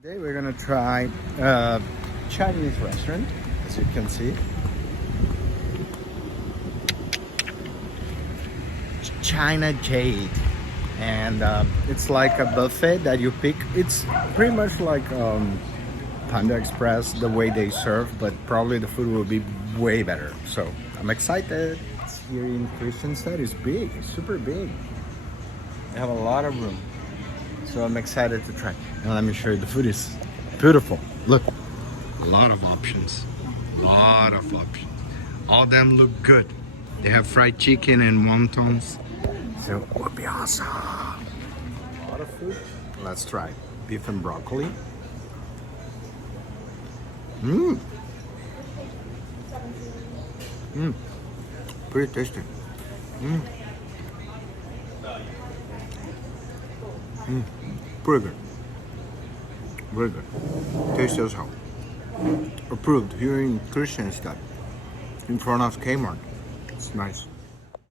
Today we're gonna try Chinese restaurant, as you can see. China Jade, and it's like a buffet that you pick. It's pretty much like Panda Express, the way they serve, but probably the food will be way better. So I'm excited. It's here in Christiansted. It's big, it's super big. They have a lot of room. So I'm excited to try. And let me show you, the food is beautiful. Look, a lot of options. Lot of options. All of them look good. They have fried chicken and wontons. So it would be awesome. A lot of food. Let's try beef and broccoli. Pretty tasty. Pretty good. Very good. Tasty as hell. Approved here in Christiansted, in front of Kmart. It's nice.